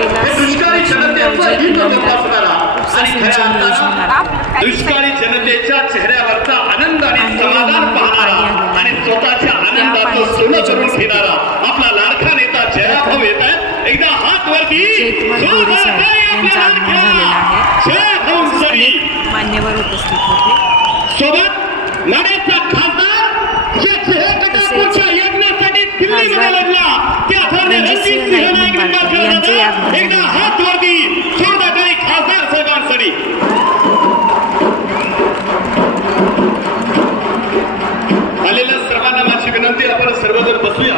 दुष्काळी दुष्काळी जनतेच्या चेहऱ्यावरचा आनंद आणि समाधान पाहणारा आणि स्वतःच्या आनंदाचं सोनं करून घेणारा आपला लाडका नेता जयाभाऊ येत आहे. एकदा हात वरती मान्यवर उपस्थित होते. सोबत नाण्याचा खासदार या चेहऱ्याच्या यज्ञासाठी दिल्लीमध्ये खासदार लढला त्या आधारे रणजितसिंह रणजितसिंह नाईक नाईक निंबाळकर निंबाळकर यांचंही दादा, आगमन एकदा. हात वरती सोडण्याकरी खासदार साहेबांसाठी आलेल्या सर्वांना माझी विनंती आपण सर्वजण बसूया.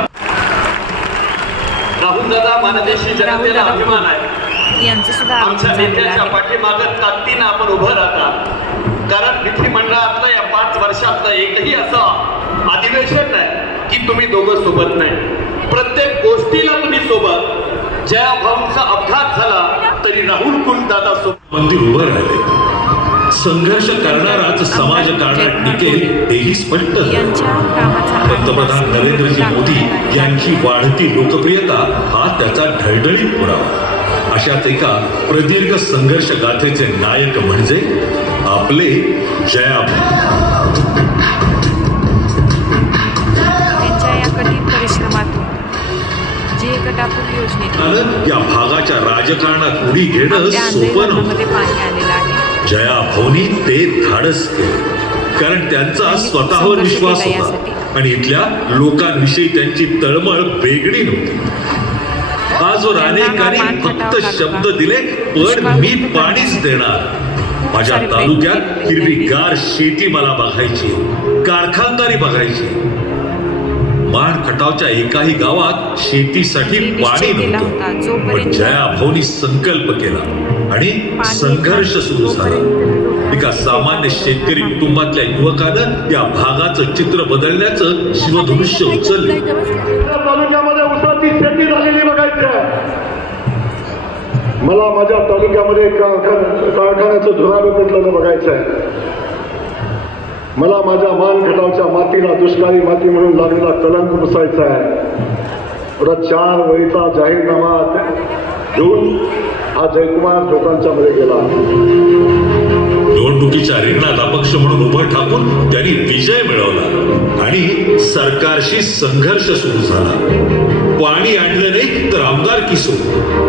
राहुल दादा मानदेशी जनतेला अभिमान आहे. यांचं सुद्धा आमच्या नेत्याच्या आहे. पाठीमागं ताकदीनं आपण उभं राहता कारण विधिमंडळातलं या पाच वर्षातलं एकही असं अधिवेशन नाही की तुम्ही दोघं सोबत नाही. प्रत्येक गोष्टीला तुम्ही सोबत. जया भाऊंचा अपघात झाला तरी राहुल कुल दादा सोबत. मंदिर उभं राहिले संघर्ष करणाराच समाज कारणात टिकेल हेही स्पष्ट पंतप्रधान नरेंद्रजी मोदी यांची वाढती लोकप्रियता हा त्याचा ढळढळीत पुरावा. अशाच एका प्रदीर्घ संघर्ष गाथेचे नायक म्हणजे आपले जया जे गटापूर योजनेत या भागाच्या राजकारणात उडी घेणं सोपं नव्हतं. पाणी आलेलं आहे. जया भोनी ते धाडस केले. कारण त्यांचा स्वतःवर विश्वास होता. आणि इथल्या लोकांविषयी त्यांची तळमळ वेगळी नव्हती. आजवर अनेकांनी फक्त शब्द दिले पण मी पाणीच देणार. माझ्या तालुक्यात हिरवीगार शेती मला बघायची कारखानदारी बघायची मान खटावच्या एकाही गावात शेतीसाठी पाणी नव्हतं. पण जया भाऊनी संकल्प केला आणि संघर्ष सुरू झाला. एका सामान्य शेतकरी कुटुंबातल्या युवकानं या भागाचं चित्र बदलण्याचं शिवधनुष्य उचलले. तालुक्यामध्ये उसाची शेती झालेली बघायची मला माझ्या तालुक्यामध्ये कारखान- कारखान्याचं धुरावे पेटलेलं बघायचं आहे. मला माझ्या मानखटावच्या मातीला दुष्काळी माती म्हणून लागलेला कलंक पुसायचा आहे. पुढा चार वळीचा जाहीरनामा घेऊन हा जयकुमार लोकांच्या मध्ये गेला. निवडणुकीच्या रिंगणात अपक्ष म्हणून उभं ठाकून त्यांनी विजय मिळवला आणि सरकारशी संघर्ष सुरू झाला. पाणी आणलं नाही तर आमदार किसो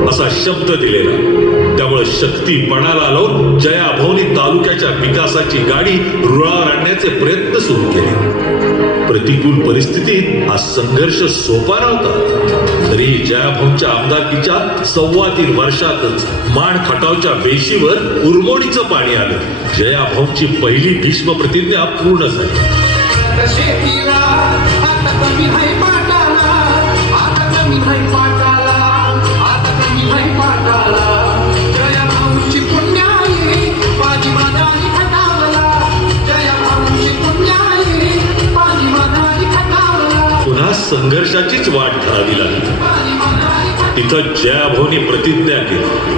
असा शब्द दिलेला. शक्ती पणाला लावून जयाभवनी तालुक्याच्या विकासाची गाडी रुळावर आणण्याचे प्रयत्न सुरू केले. प्रतिकूल परिस्थितीत हा संघर्ष सोपा नव्हता. तरी जयाभाऊच्या आमदारकीच्या सव्वा तीन वर्षातच माण खटावच्या वेशीवर उरमोडीचं पाणी आलं. जयाभाऊची पहिली भीष्म प्रतिज्ञा पूर्ण झाली. माझाही तिथं प्रतिज्ञा केली.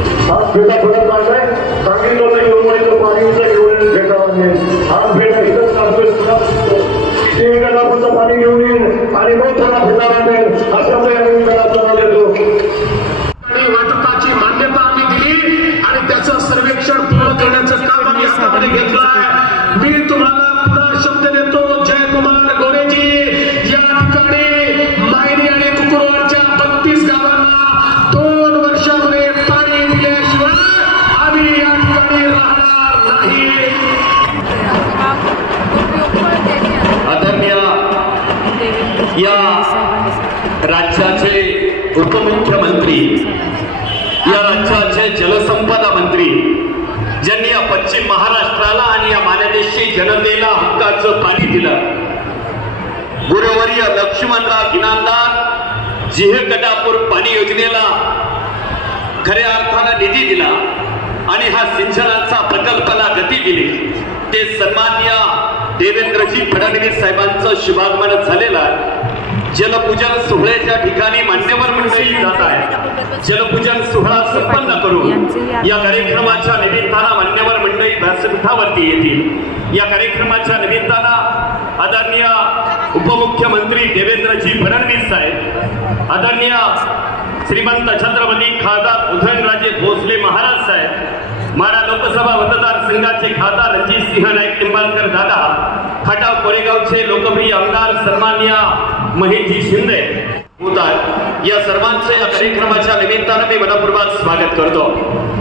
मंत्री या राज्याचे जलसंपदा मंत्री ज्यांनी या पश्चिम महाराष्ट्राला आणि या मान्यदेशी जनतेला हक्काचं पाणी दिलं. गुरुवर्य लक्ष्मणराव इनामदार जिहगटापूर पाणी योजनेला खऱ्या अर्थानं निधी दिला आणि हा सिंचनाचा प्रकल्पाला गती दिली ते सन्मान्य देवेंद्रजी फडणवीस साहेबांचं शुभागमन झालेलं आहे. जलपूजन सोहळ्याच्या ठिकाणी मान्यवर मंडळी जात आहे जलपूजन सोहळा संपन्न करून या कार्यक्रमाच्या निमित्तानं मान्यवर मंडळी व्यासपीठावरती येतील. या कार्यक्रमाच्या निमित्तानं आदरणीय उपमुख्यमंत्री देवेंद्रजी फडणवीस साहेब आदरणीय श्रीमंत छत्रपती खासदार उदयनराजे भोसले महाराज साहेब माडा लोकसभा मतदारसंघाचे खासदार रणजित सिंह नाईक निंबाळकर दादा खटाव कोरेगावचे लोकप्रिय आमदार सन्मान्य महेशजी शिंदे. होतात या सर्वांचे या कार्यक्रमाच्या निमित्तानं मी मनपूर्वक स्वागत करतो.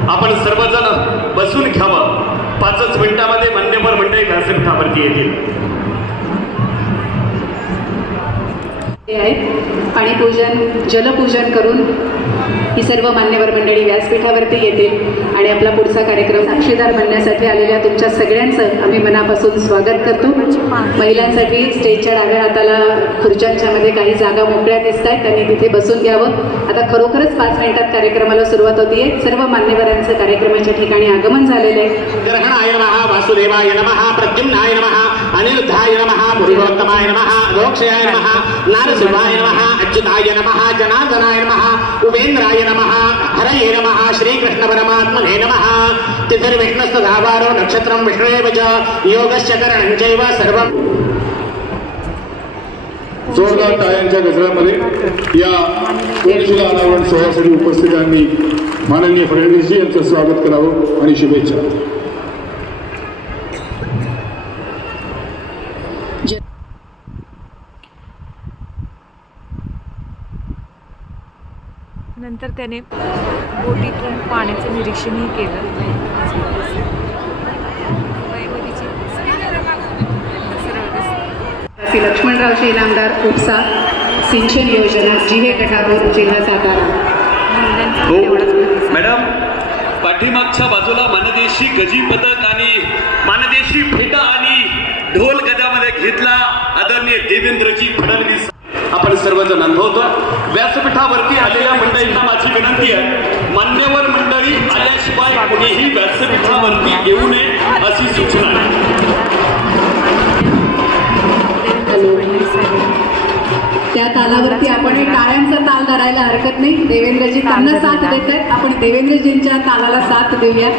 आपण सर्वजण बसून घ्यावं. पाचच मिनिटामध्ये मान्यवर मंडळी व्यासपीठावरती येतील. हे आहेत. पाणीपूजन जलपूजन करून ही सर्व मान्यवर मंडळी व्यासपीठावरती येतील आणि आपला पुढचा कार्यक्रम साक्षीदार बनण्यासाठी आलेल्या तुमच्या सगळ्यांचं आम्ही मनापासून स्वागत करतो. महिलांसाठी स्टेजच्या डाव्या हाताला खुर्च्यांच्या मध्ये काही जागा मोकळ्या दिसत आहेत त्यांनी तिथे बसून घ्यावं. आता खरोखरच पाच मिनिटात कार्यक्रमाला सुरुवात होतीये. सर्व मान्यवरांचं कार्यक्रमाच्या ठिकाणी आगमन झालेलं आहे. अनिरुद्धाय नमः पुरुषोत्तमाय नमः रोक्षयाय नमः नारसुभाय नमः अच्युताय नमः जनार्दनाय नमः उपेन्द्राय नमः हरये नमः श्रीकृष्ण परमात्मने नमः तिथिर्विष्णस्त धावारो नक्षत्रं विष्णुरेव च योगश्च करणं चैव सर्वं जोरदार टाळ्यांच्या गजरामध्ये या कोणशिला अनावरण सोहळ्यासाठी उपस्थितांनी माननीय फडणवीसजी यांचं स्वागत करावं आणि शुभेच्छा नंतर त्याने बोटीतून पाण्याचं निरीक्षणही केलं सरळ रस्ता. श्री लक्ष्मणरावचे इनामदार उपसा सिंचन योजना जिहे गटापूर जिल्हा सातारा हो. मॅडम पाठीमागच्या बाजूला मानदेशी गजी पदक आणि मानदेशी फेटा आणि ढोल गजामध्ये घेतला आदरणीय देवेंद्रजी फडणवीस सर्वजण अनुभवतो व्यासपीठावरती आलेल्या मंडळींना माझी विनंती आहे मान्यवर मंडळी आल्याशिवाय कुणीही व्यासपीठावरती येऊ नये अशी सूचना आहे. त्या तालावरती आपण टाळ्यांचा ताल धरायला हरकत नाही. देवेंद्रजी त्यांना साथ देत आहेत आपण देवेंद्रजींच्या तालाला साथ देऊया.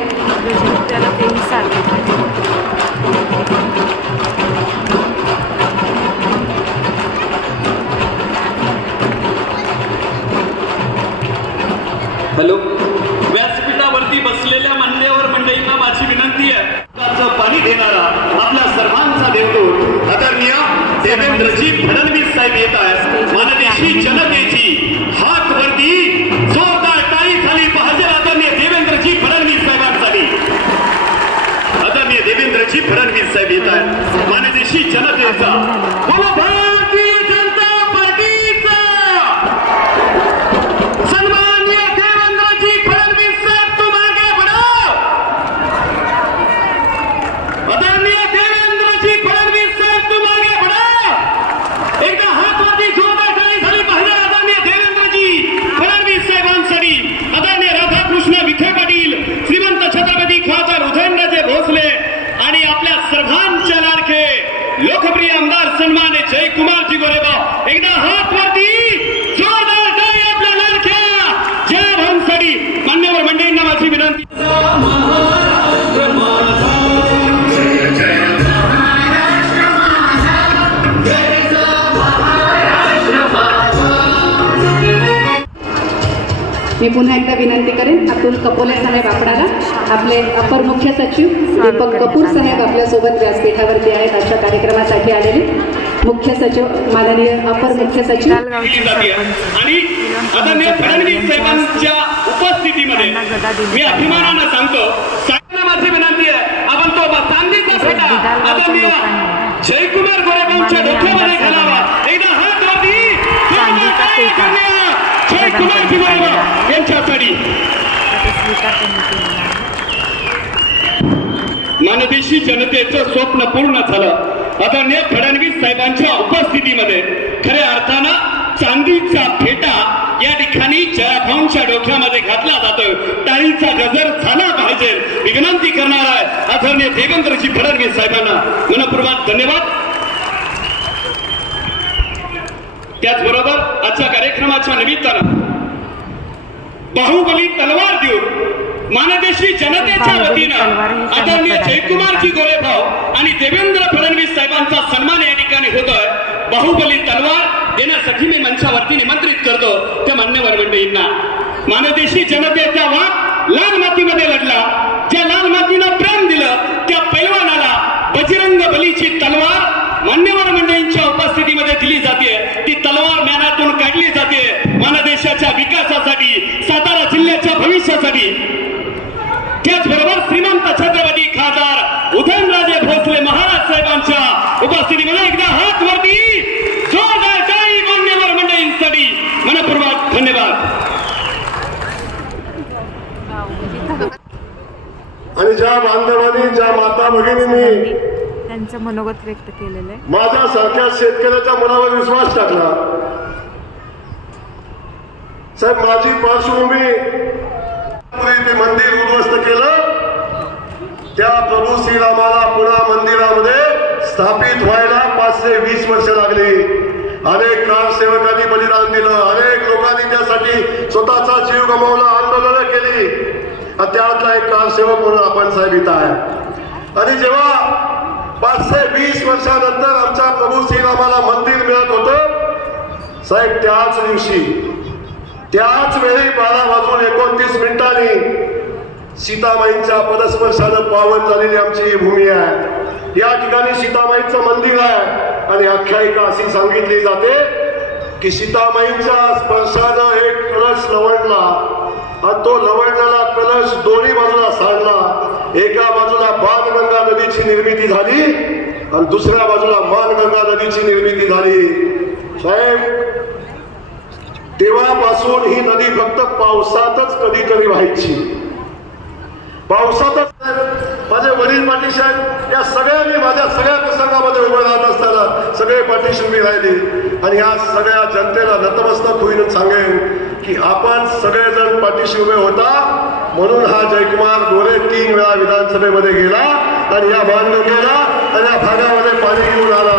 हॅलो. व्यासपीठावरती बसलेल्या मान्यवर मंडळींना माझी विनंती आहे. पाणी देणारा आपल्या सर्वांचा देवदूत आदरणीय देवेंद्रजी फडणवीस साहेब येत आहेत. मानदेशी जनतेची पुन्हा एकदा विनंती करेन अतुल कपोले साहेब आपणाला आपले अपर मुख्य सचिव दीपक कपूर साहेब. आपल्यासोबत व्यासपीठावरती आहेत आजच्या कार्यक्रमासाठी आलेले. मुख्य सचिव माननीय अपर मुख्य सचिव. आणि आदरणीय फडणवीस साहेबांच्या उपस्थितीमध्ये मी अभिमानानं सांगतो सगळ्यांना माझी विनंती आहे. आपण तो चांदीचा फेटा. आदरणीय जयकुमार गोरेबांच्या डोक्यामध्ये घालावा. एकदा हात वरती चांदीचा फेटा. जयकुमारजी गोरेबाव यांच्यासाठी. त्याचा स्वीकार त्यांनी केलेला आहे मानदेशी जनतेचं स्वप्न पूर्ण झालं. आदरणीय फडणवीस साहेबांच्या उपस्थितीमध्ये खऱ्या अर्थानं चांदीचा फेटा या ठिकाणी जयाभाऊंच्या डोक्यामध्ये घातला जातोय. टाळीचा गजर झाला पाहिजे. मी विनंती करणार आहे आदरणीय देवेंद्रजी फडणवीस साहेबांना. मनपूर्वक धन्यवाद. त्याचबरोबर आजच्या कार्यक्रमाच्या निमित्तानं बाहुबली तलवार देऊन मानदेशी जनतेच्या वतीनं आदरणीय जयकुमारजी गोरेभाव आणि देवेंद्र फडणवीस साहेबांचा सन्मान या ठिकाणी होतोय. बाहुबली तलवार देण्यासाठी मी मंचावरती निमंत्रित करतो. त्या मान्यवर मंडळींना. मानदेशी जनतेचा वाद लाल मातीमध्ये लढला. ज्या लाल मातीनं प्रेम दिलं त्या पैलवानाला बजरंग बलीची तलवार मान्यवर मंडळींच्या उपस्थितीमध्ये दिली जाते. ती तलवार ज्ञानातून काढली जाते. मानदेशाच्या जिल्ह्याच्या भविष्यासाठी त्याचबरोबर श्रीमंत छत्रपती खासदार उदयनराजे भोसले महाराज साहेबांच्या उपस्थितीमध्ये एकदा हात वरती. जोरदार टाळी मान्यवर मंडळींसाठी मनपूर्वक धन्यवाद. आणि ज्या बांधवांनी ज्या माता भगिनींनी त्यांचं मनोगत व्यक्त केलेलं आहे. माझ्यासारख्या शेतकऱ्याच्या मनावर विश्वास टाकला. साहेब माझी पार्श्वभूमी ते मंदिर उद्ध्वस्त केलं. त्या प्रभू श्रीरामाला पुन्हा मंदिरामध्ये स्थापित व्हायला पाचशे वीस वर्ष लागली. अनेक कारसेवकांनी बलिदान दिलं. अनेक लोकांनी त्यासाठी स्वतःचा जीव गमावला आंदोलन केली. त्यातला एक कारसेवक म्हणून आपण साहेब इथं आहे. आणि जेव्हा पाचशे वीस वर्षानंतर आमच्या प्रभू श्रीरामाला मंदिर मिळत होतं साहेब त्याच दिवशी त्याच वेळी बारा वाजून एकोणतीस मिनिटांनी सीतामाईंच्या पदस्पर्शानं पावन झालेली आमची ही भूमी आहे. या ठिकाणी सीतामाईचं मंदिर आहे आणि आख्यायिका अशी सांगितली जाते की सीतामाईच्या स्पर्शानं एक कलश लवडला आणि तो लवणलेला कलश दोन्ही बाजूला सांडला एका बाजूला बाणगंगा नदीची निर्मिती झाली आणि दुसऱ्या बाजूला मानगंगा नदीची निर्मिती झाली. साहेब तेव्हापासून ही नदी फक्त पावसातच कधीतरी व्हायची. पावसातच माझे वडील पाठीशी आहेत या मी माझ्या सगळ्या प्रसंगामध्ये उभं राहत असताना सगळे पाठीशी उभी राहिली. आणि या सगळ्या जनतेला नतमस्तक होईन सांगेन की आपण सगळेजण पाठीशी उभे होता म्हणून हा जयकुमार गोरे तीन वेळा विधानसभेमध्ये गेला आणि या बांधगंगेला आणि या भागामध्ये पाणी घेऊन आला.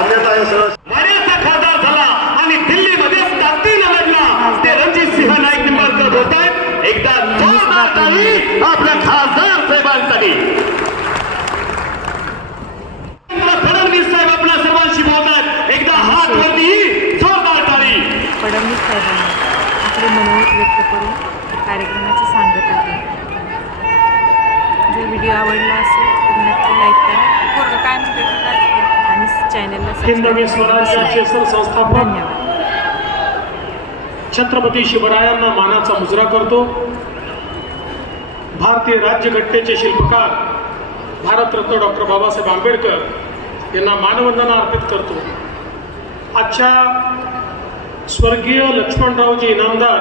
अन्यथा हे सगळं वाड्याचा खासदार झाला आणि दिल्लीमध्ये ताकदीनं लढला ते रणजित सिंह नाईक निंबाळकर बोलत आहेत एकदा जोरदार टाळी आपल्या खासदार साहेबांसाठी फडणवीस साहेब आपल्या सर्वांशी बोलतात एकदा हात वरती जोरदार टाळी फडणवीस साहेबांनी आपले मनोगत व्यक्त करून कार्यक्रमाची सांगत आहे जर व्हिडिओ आवडला असेल तर नक्की लाईक करा पोरगं काय म्हणते ते काय आणि चॅनलला धन्यवाद. छत्रपती शिवरायांना मानाचा मुजरा करतो. भारतीय राज्यघटनेचे शिल्पकार भारतरत्न डॉक्टर बाबासाहेब आंबेडकर यांना मानवंदना अर्पित करतो. आजच्या स्वर्गीय लक्ष्मणरावजी इनामदार